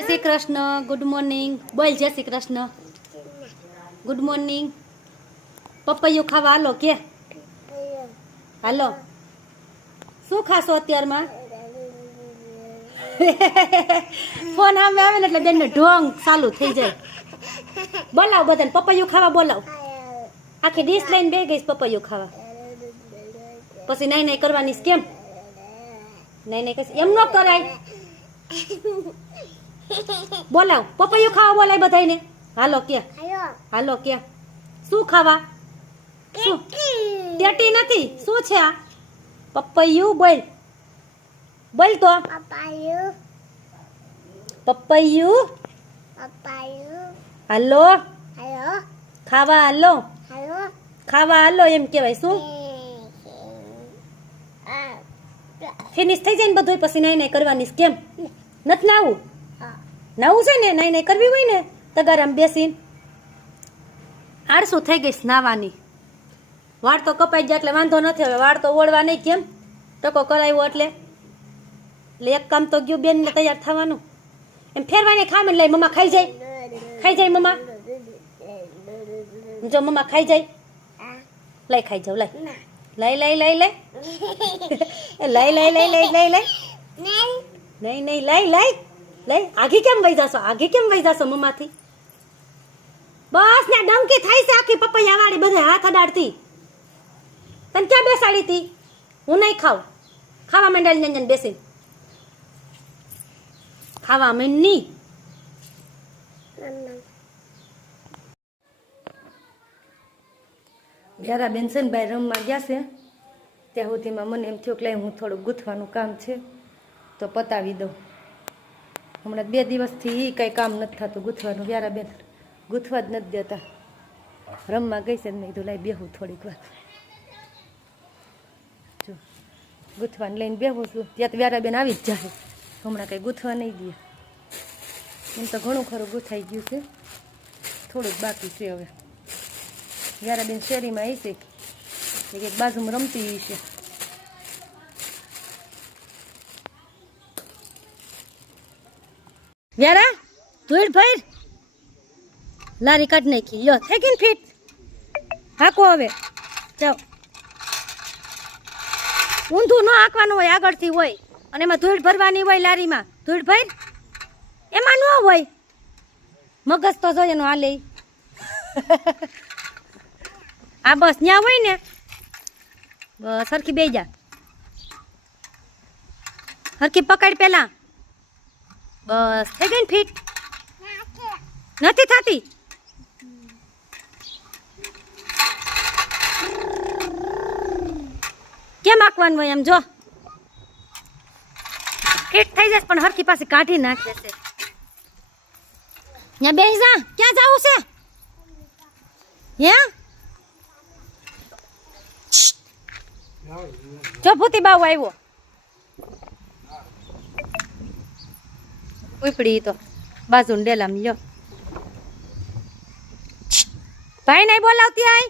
જય Shri Krishna. Good morning. બોલ Jai Shri Krishna. Good morning. પપૈયું ખાવા હાલો કે હાલો. શું ખાશો અત્યારમાં? ફોન સામે આવે ને એટલે બેનને ઢોંગ ચાલુ થઈ જાય. બોલાવ બધાને પપૈયું ખાવા બોલાવ. આખી ડીશ લઈને બે ગઈશ પપૈયું ખાવા. પછી નહીં નહીં કરવાની છે કેમ? નહીં નહીં કહીશ એમ ન કરાય. બોલાવ પપૈયું ખાવા બોલાય બધાને. હાલો કે હાલો કે શું ખાવા? શું ટેટી નથી શું છે આ? પપૈયું બોલ બોલ તો. પપૈયું હાલો ખાવા હાલો ખાવા હાલો એમ કહેવાય. શું ફિનિશ થઈ જાય ને બધું પછી નહીં નહીં કરવાની કેમ? નથી નાવું? નાવું છે ને નહીં નહીં કરવી હોય ને તગારામ બેસીને. આળસું થઈ ગઈશ નાવાની. વાળ તો કપાઈ ગયા એટલે વાંધો નથી. હવે વાળ તો ઓળવા નહીં કેમ? ટકો કરાવ્યો એટલે એક કામ તો ગયું બેન ને તૈયાર થવાનું. એમ ફેરવાને ખામે લઈ મમ્મા ખાઈ જાય મમ્મા. જો મમ્મા ખાઈ જાય લઈ ખાઈ જાવ લઈ લઈ લઈ લઈ લઈ લઈ લઈ લઈ લઈ લઈ લઈ નહીં નહીં લઈ લઈ લઈ. આઘી કેમ વહી જાશો? આઘી કેમ વહી જાશો મમ્માથી? બસ ને ડંકી થાય છે આખી પપૈયા વાળી બધે હાથ અડાડતી. તને ક્યાં બેસાડી હતી? હું નહીં ખાઉં. ખાવા માંડાલી નંજન બેસી ખાવા માંડની. વ્યારા બેન છે ને ભાઈ રમવા ગયા છે ત્યાં સુધીમાં મને એમ થયું કે લઈ હું થોડું ગૂંથવાનું કામ છે તો પતાવી દઉં. હમણાં 2 દિવસથી એ કંઈ કામ નથી થતું ગૂંથવાનું. વ્યારા બેન ગૂંથવા જ નથી દેતા. રમવા ગઈ છે ને મેં કીધું લાઈ બેહું થોડીક વાર. જો ગૂંથવાને લઈને બેહું છું ત્યાં તો વ્યારા બેન આવી જ જાય. હમણાં કંઈ ગૂંથવા નહીં દે. એમ તો ઘણું ખરું ગૂંથાઈ ગયું છે. થોડુંક બાકી છે હવે. વ્યારા બેન શેરીમાં આવી છે એક બાજુમાં રમતી છે. વ્યારા ધૂળ ભર લારી કાઢ નાખી. લ્યો થઈ ગઈ ને ફીટ. હાકો હવે જાઓ. ઊંધું ન હાંકવાનું હોય આગળથી હોય અને એમાં ધૂળ ભરવાની હોય લારીમાં. ધૂળ ભર એમાં ન હોય. મગજ તો જોઈએ એનું હાલે. આ બસ ત્યાં હોય ને બસ સરખી બે જા. સરખી પકડ પેલા. બસ થઈ ગઈ ને ફીટ. નથી થતી. કેમ આંકવાનું હોય એમ જો. ફીટ થઈ જશે પણ હરખી પાસે કાઢી નાખે છે. ત્યાં બેસી જા. ક્યાં જવું છે? હે જો ભૂતી બાવ આવ્યો. ઉપડી તો બાજુ ડેલામ લ્યો. ભાઈ નહીં બોલાવતી આય.